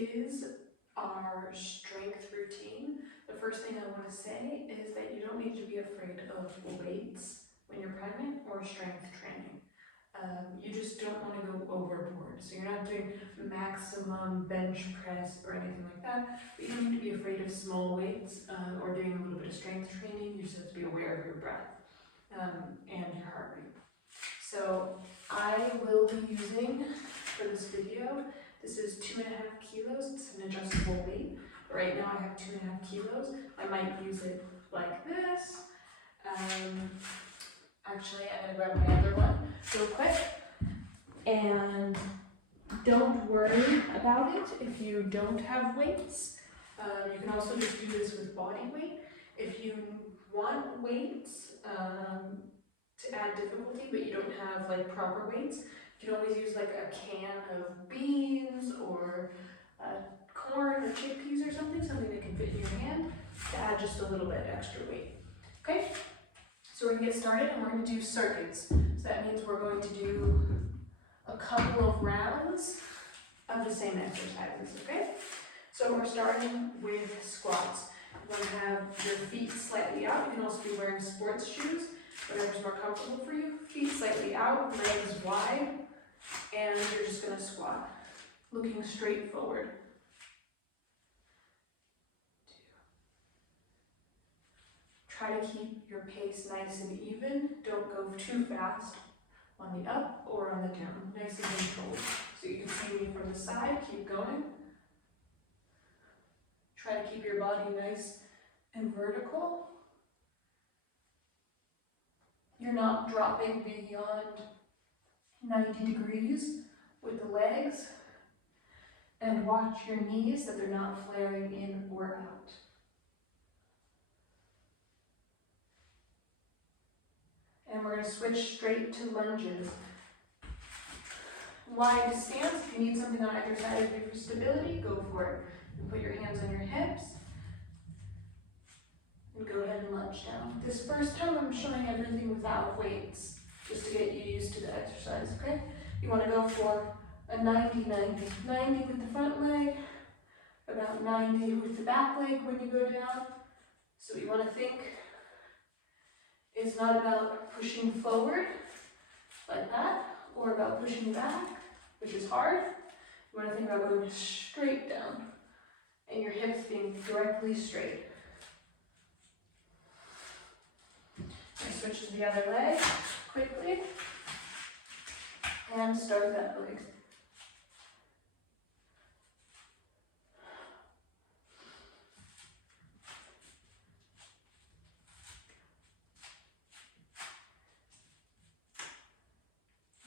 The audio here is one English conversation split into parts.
is our strength routine. The first thing I want to say is that you don't need to be afraid of weights when you're pregnant or strength training. You just don't want to go overboard. So you're not doing maximum bench press or anything like that. But you don't need to be afraid of small weights or doing a little bit of strength training. You just have to be aware of your breath and your heart rate. So I will be using, for this video, this is 2.5 kilos. It's an adjustable weight. Right now I have 2.5 kilos. I might use it like this. Actually, I'm gonna grab my other one real quick. And don't worry about it if you don't have weights. You can also just do this with body weight. If you want weights to add difficulty, but you don't have like proper weights, you can always use like a can of beans or corn or chickpeas or something that can fit in your hand to add just a little bit extra weight. Okay, so we're gonna get started and we're gonna do circuits. So that means we're going to do a couple of rounds of the same exercises, okay? So we're starting with squats. You're going to have your feet slightly out. You can also be wearing sports shoes, whatever's more comfortable for you. Feet slightly out, legs wide, and you're just going to squat, looking straight forward. 2. Try to keep your pace nice and even. Don't go too fast on the up or on the down. Nice and controlled. So you can see me from the side. Keep going. Try to keep your body nice and vertical. You're not dropping beyond 90 degrees with the legs. And watch your knees that they're not flaring in or out. And we're going to switch straight to lunges. Wide stance. If you need something on either side of you for stability, go for it. And put your hands on your hips. And go ahead and lunge down. This first time I'm showing everything without weights, just to get you used to the exercise, okay? You want to go for a 90-90. 90 with the front leg, about 90 with the back leg when you go down. So what you want to think is not about pushing forward like that, or about pushing back, which is hard. You want to think about going straight down and your hips being directly straight. And switch to the other leg quickly and start that leg.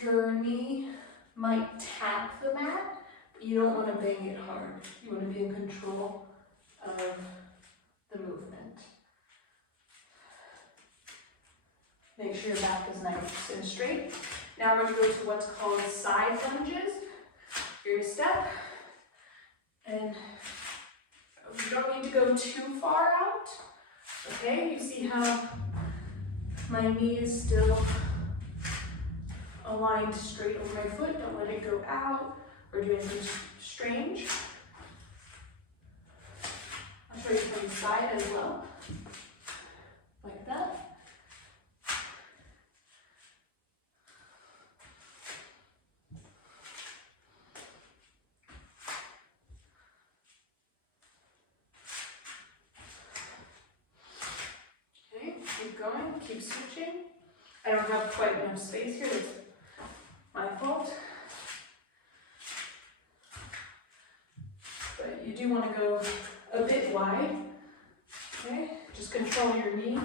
Your knee might tap the mat, but you don't want to bang it hard. You want to be in control of the movement. Make sure your back is nice and straight. Now we're going to go to what's called side lunges. You're going to step, and you don't need to go too far out. Okay, you see how my knee is still aligned straight over my foot. Don't let it go out or do anything strange. I'll show you from the side as well, like that. Okay, keep going, keep switching. I don't have quite enough space here. It's my fault. But you do want to go a bit wide. Okay, just control your knee.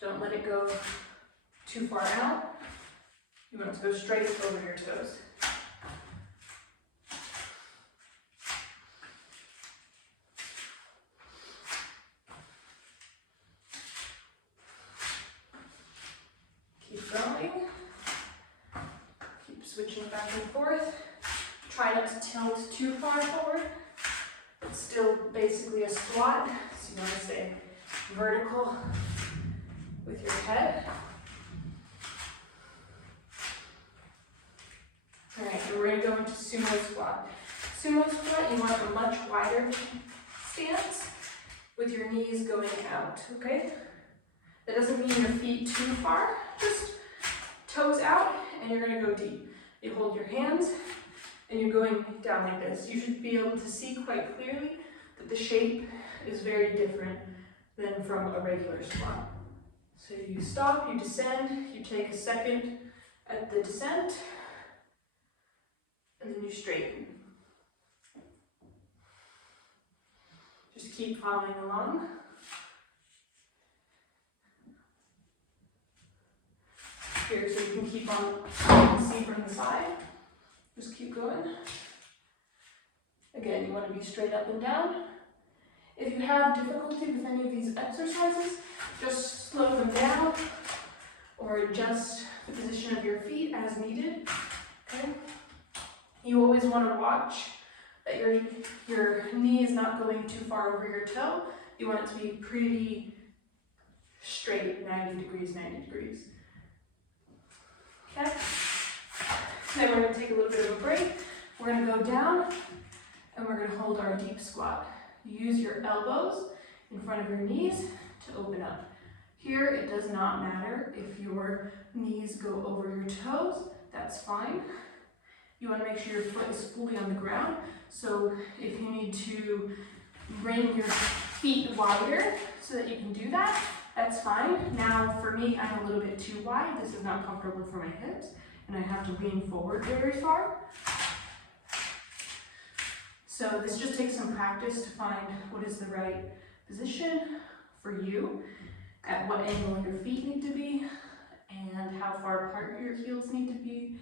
Don't let it go too far out. You want it to go straight over your toes. Keep going. Switching back and forth. Try not to tilt too far forward. It's still basically a squat, so you want to stay vertical with your head. All right, and we're going to go into sumo squat. Sumo squat, you want a much wider stance with your knees going out, okay? That doesn't mean your feet too far, just toes out, and you're gonna go deep. You hold your hands, and you're going down like this. You should be able to see quite clearly that the shape is very different than from a regular squat. So you stop, you descend, you take a second at the descent, and then you straighten. Just keep following along. Here, so you can keep on, you can see from the side. Just keep going. Again, you want to be straight up and down. If you have difficulty with any of these exercises, just slow them down or adjust the position of your feet as needed. Okay? You always want to watch that your knee is not going too far over your toe. You want it to be pretty straight, 90 degrees, 90 degrees. Okay? Then we're going to take a little bit of a break. We're going to go down and we're going to hold our deep squat. Use your elbows in front of your knees to open up. Here, it does not matter if your knees go over your toes, that's fine. You want to make sure your foot is fully on the ground. So if you need to bring your feet wider so that you can do that, that's fine. Now for me, I'm a little bit too wide. This is not comfortable for my hips, and I have to lean forward very far. So this just takes some practice to find what is the right position for you, at what angle your feet need to be, and how far apart your heels need to be,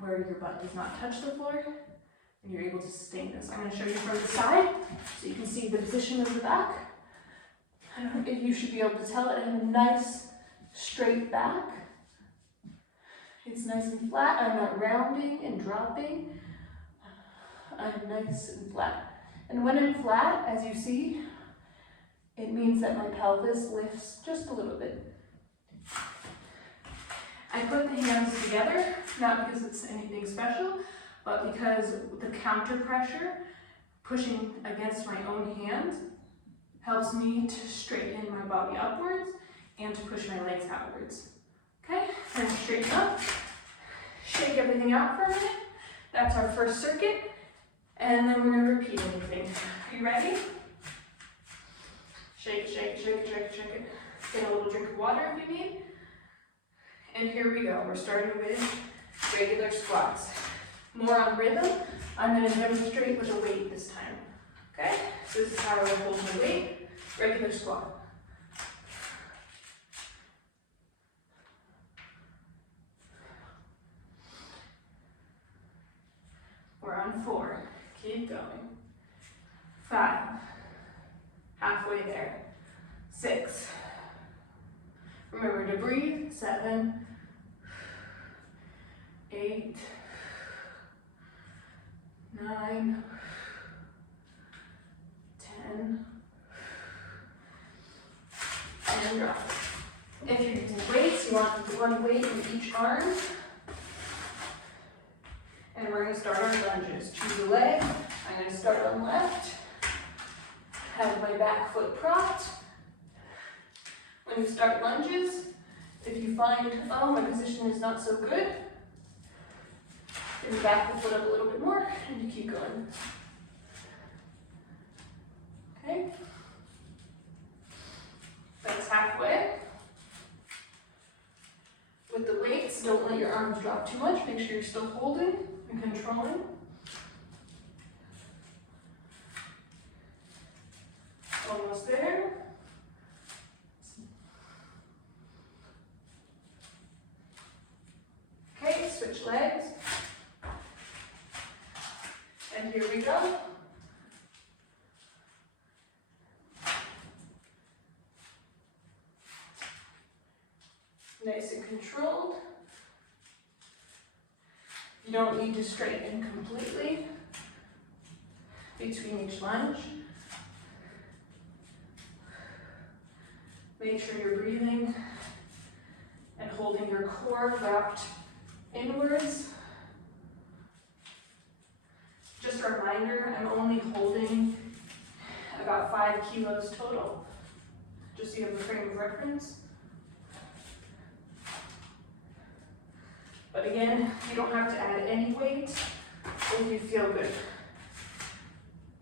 where your butt does not touch the floor, and you're able to sustain this. I'm going to show you from the side so you can see the position of the back. I don't know if you should be able to tell it. I have a nice straight back. It's nice and flat. I'm not rounding and dropping. I'm nice and flat. And when I'm flat, as you see, it means that my pelvis lifts just a little bit. I put the hands together, not because it's anything special, but because the counter pressure pushing against my own hands helps me to straighten my body upwards and to push my legs outwards. Okay, then straighten up, shake everything out for a minute. That's our first circuit, and then we're going to repeat everything. Are you ready? Shake, shake, shake, shake, shake it. Get a little drink of water if you need. And here we go. We're starting with regular squats. More on rhythm. I'm going to demonstrate with a weight this time. Okay? So this is how I will hold my weight. Regular squat. We're on 4. Keep going. 5. Halfway there. 6. Remember to breathe. 7. 8. 9. 10. And drop. If you're using weights, you want one weight in each arm. And we're going to start our lunges. Choose a leg. I'm going to start on left. Have my back foot propped. When you start lunges, if you find, oh, my position is not so good, then you back the foot up a little bit more and you keep going. Okay? That's halfway. With the weights, don't let your arms drop too much. Make sure you're still holding and controlling. Almost there. Okay, switch legs. And here we go. Nice and controlled. You don't need to straighten completely between each lunge. Make sure you're breathing and holding your core wrapped inwards. a reminder, I'm only holding about 5 kilos total, just so you have a frame of reference. But again, you don't have to add any weight if you feel good.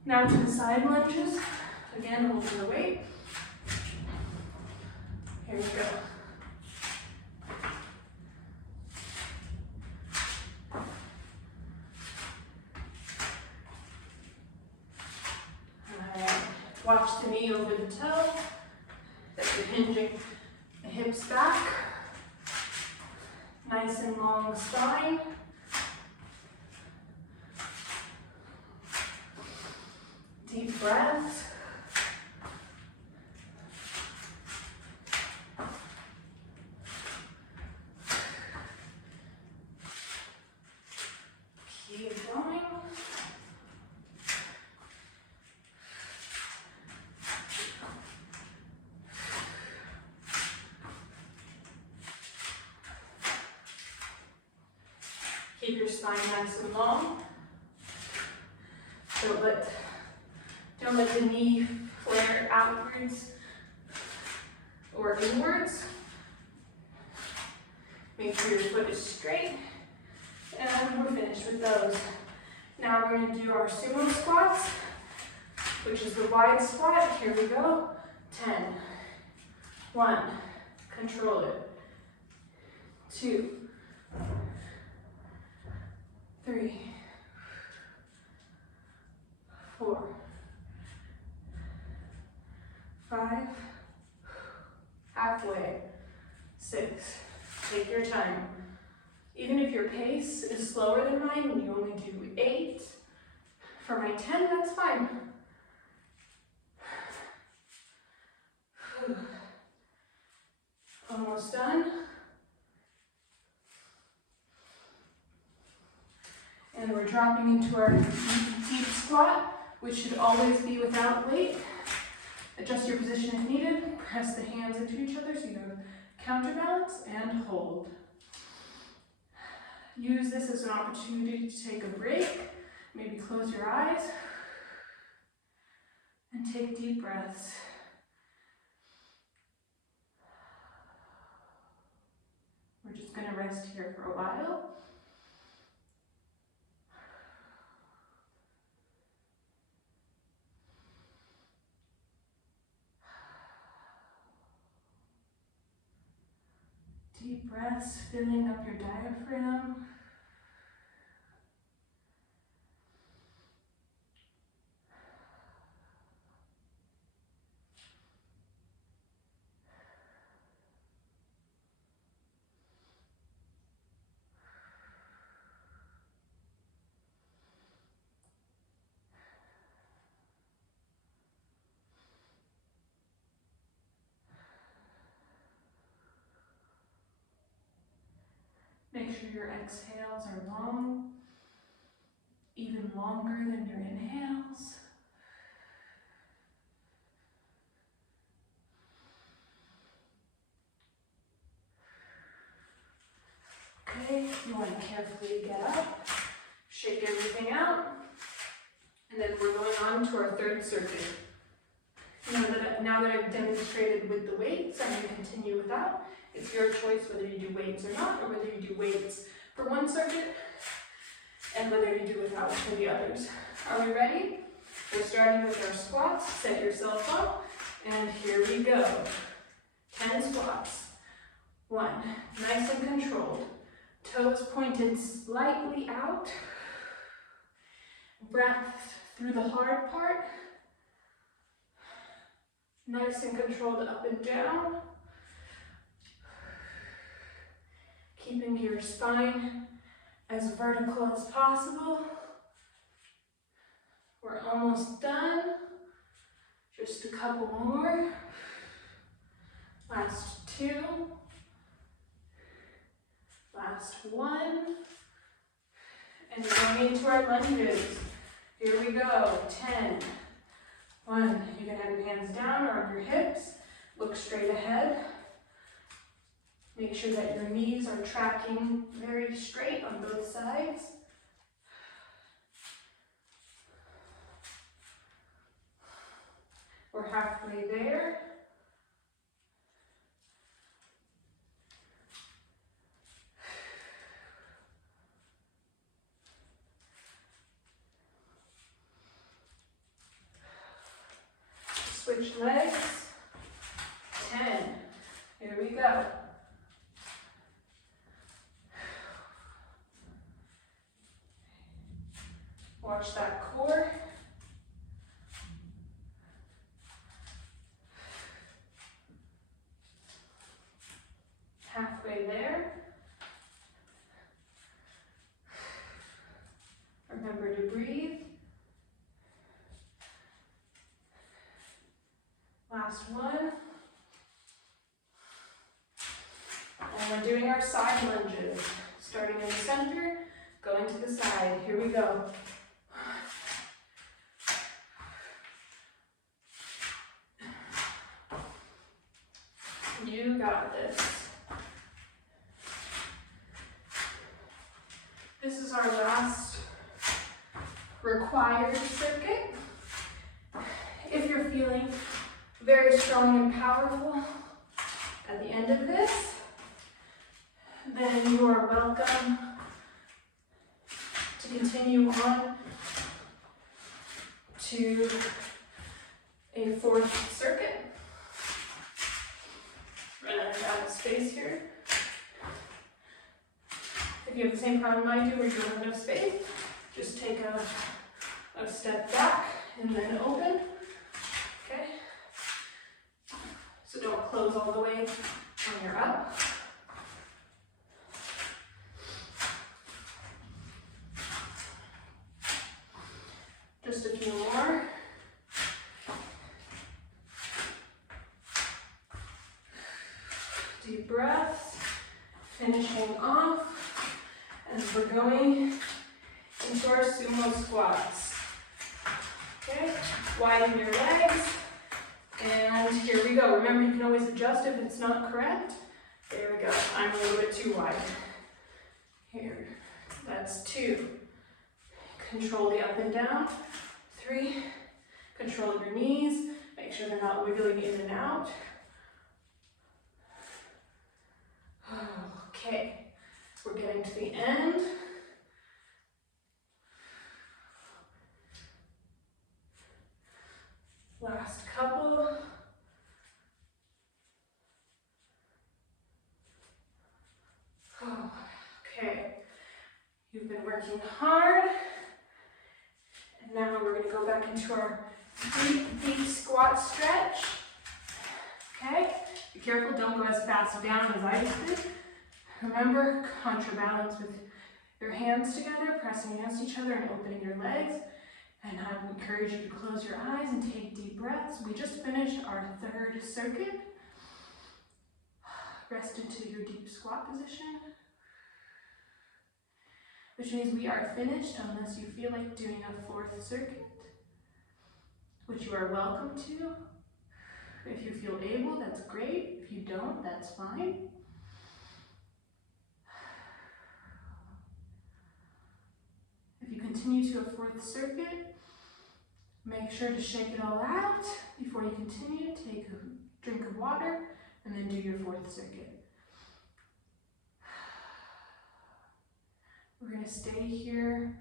Now to the side lunges. Again, holding the weight. Here we go. Watch the knee over the toe, that you're hinging the hips back. Nice and long spine. Deep breaths. Keep going. Keep your spine nice and long. Don't let the knee flare outwards or inwards. Make sure your foot is straight. And we're finished with those. Now we're going to do our sumo squats, which is the wide squat. Here we go. 10. 1. Control it. 2. 3. 4. 5. Halfway. 6. Take your time. Even if your pace is slower than mine and you only do 8, for my 10, that's fine. Almost done. And we're dropping into our deep squat, which should always be without weight. Adjust your position if needed. Press the hands into each other so you have counterbalance and hold. Use this as an opportunity to take a break. Maybe close your eyes and take deep breaths. We're just going to rest here for a while. Deep breaths, filling up your diaphragm. Make sure your exhales are long, even longer than your inhales. Okay, you want to carefully get up, shake everything out, and then we're going on to our third circuit. Now that I've demonstrated with the weights, I'm going to continue without. It's your choice whether you do weights or not, or whether you do weights for one circuit, and whether you do without for the others. Are we ready? We're starting with our squats. Set yourself up, and here we go. 10 squats. 1, nice and controlled. Toes pointed slightly out. Breath through the hard part. Nice and controlled up and down. Keeping your spine as vertical as possible. We're almost done. Just a couple more. Last 2. Last 1. And going into our lunges. Here we go. 10. 1. You can have your hands down or on your hips. Look straight ahead. Make sure that your knees are tracking very straight on both sides. halfway there. Switch legs. 10. Here we go. Watch that core. Halfway there. Remember to breathe. Last one. And we're doing our side lunges. Starting in the center, going to the side. Here we go. You got this. This is our last required circuit. If you're feeling very strong and powerful at the end of this, then you are welcome to continue on to a fourth circuit. Running out of space here. If you have the same problem I do where you don't have enough space, just take a step back and then open. Okay? So don't close all the way when you're up. Just a few more. Deep breaths, finishing off, and we're going into our sumo squats. Okay, widen your legs, and here we go. Remember, you can always adjust if it's not correct. There we go. I'm a little bit too wide. Here, that's 2. Control the up and down. 3, control your knees. Make sure they're not wiggling in and out. Okay, we're getting to the end. Last couple. Oh, okay, you've been working hard. And now we're going to go back into our deep squat stretch. Okay, be careful, don't go as fast down as I just did. Remember, counterbalance with your hands together, pressing against each other and opening your legs. And I would encourage you to close your eyes and take deep breaths. We just finished our 3rd circuit. Rest into your deep squat position. Which means we are finished unless you feel like doing a 4th circuit, which you are welcome to. If you feel able, that's great. If you don't, that's fine. If you continue to a 4th circuit, make sure to shake it all out before you continue. Take a drink of water and then do your 4th circuit. We're going to stay here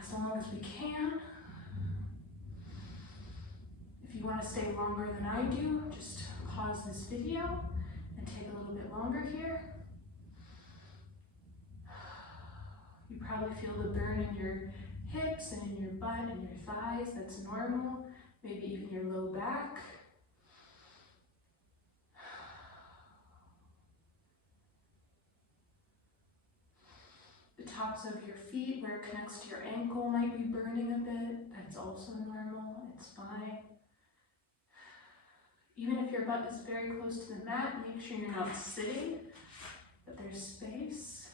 as long as we can. If you want to stay longer than I do, just pause this video and take a little bit longer here. You probably feel the burn in your hips and in your butt and your thighs. That's normal. Maybe even your low back. The tops of your feet, where it connects to your ankle, might be burning a bit. That's also normal. It's fine. Even if your butt is very close to the mat, make sure you're not sitting, but there's space.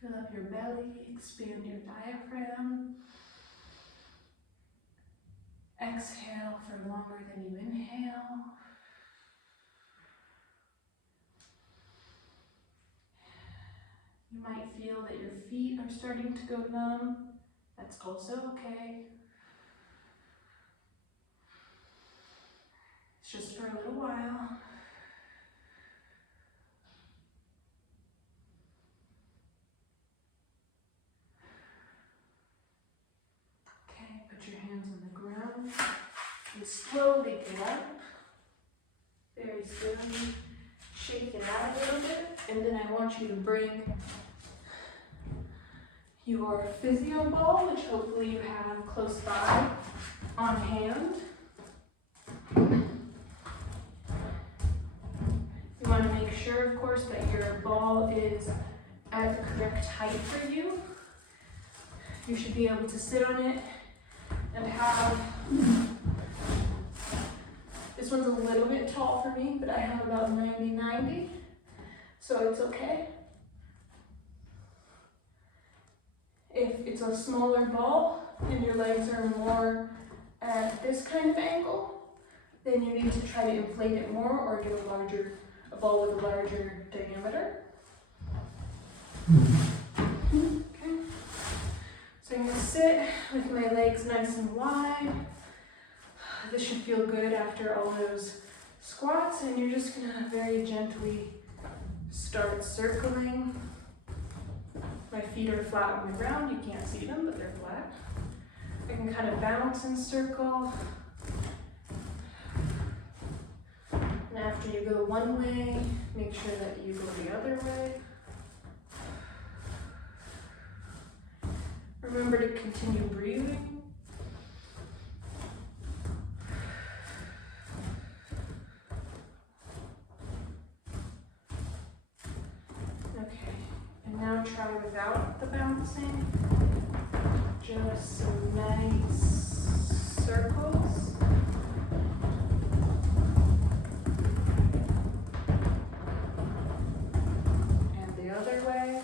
Fill up your belly, expand your diaphragm. Exhale for longer than you inhale. You might feel that your feet are starting to go numb. That's also okay. It's just for a little while. Okay, put your hands on the ground and slowly get up. Very slowly. Shake it out a little bit, and then I want you to bring your physio ball, which hopefully you have close by, on hand. You want to make sure, of course, that your ball is at the correct height for you. You should be able to sit on it and have, this one's a little bit tall for me, but I have about 90, so it's okay. If it's a smaller ball and your legs are more at this kind of angle, then you need to try to inflate it more or get a ball with a larger diameter. Okay. So I'm gonna sit with my legs nice and wide. This should feel good after all those squats, and you're just gonna very gently start circling. My feet are flat on the ground. You can't see them, but they're flat. I can kind of bounce and circle. And after you go one way, make sure that you go the other way. Remember to continue breathing. Now try without the bouncing, just some nice circles. And the other way.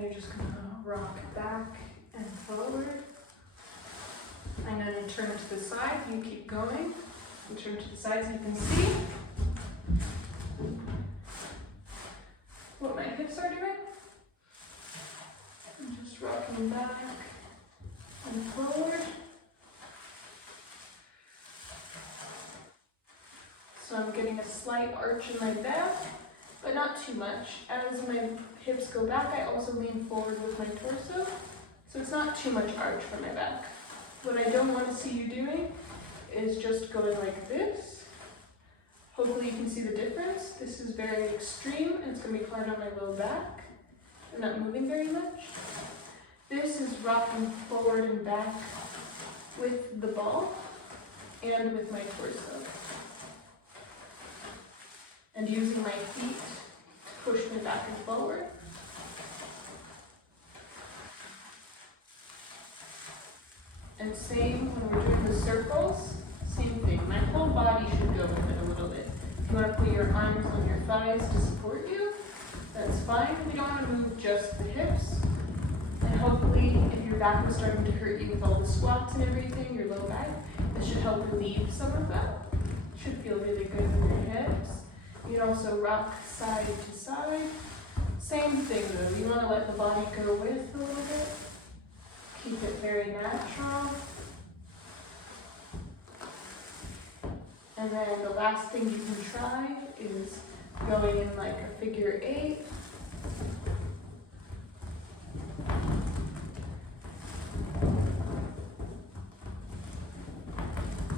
You're just gonna rock back and forward. I'm gonna turn to the side, you keep going. And turn to the side so you can see what my hips are doing. I'm just rocking back and forward. So I'm getting a slight arch in my back, but not too much. As my hips go back, I also lean forward with my torso, so it's not too much arch for my back. What I don't want to see you doing is just going like this. Hopefully you can see the difference. This is very extreme, and it's going to be hard on my low back. I'm not moving very much. This is rocking forward and back with the ball and with my torso. And using my feet to push me back and forward. And same when we're doing the circles, same thing. My whole body should go with it a little bit. If you want to put your arms on your thighs to support you, that's fine. We don't want to move just the hips. And hopefully, if your back was starting to hurt you with all the squats and everything, your low back, this should help relieve some of that. Should feel really good in your hips. You can also rock side to side. Same thing though, you want to let the body go with a little bit. Keep it very natural. And then the last thing you can try is going in like a figure 8.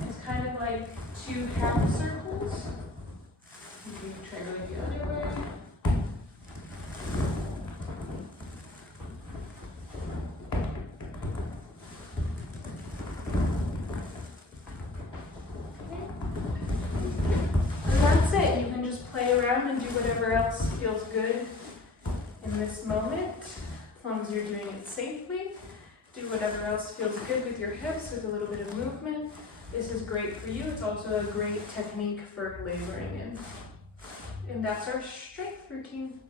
It's kind of like 2 half circles. You can try going the other way. Play around and do whatever else feels good in this moment, as long as you're doing it safely. Do whatever else feels good with your hips with a little bit of movement. This is great for you. It's also a great technique for laboring in. And that's our strength routine.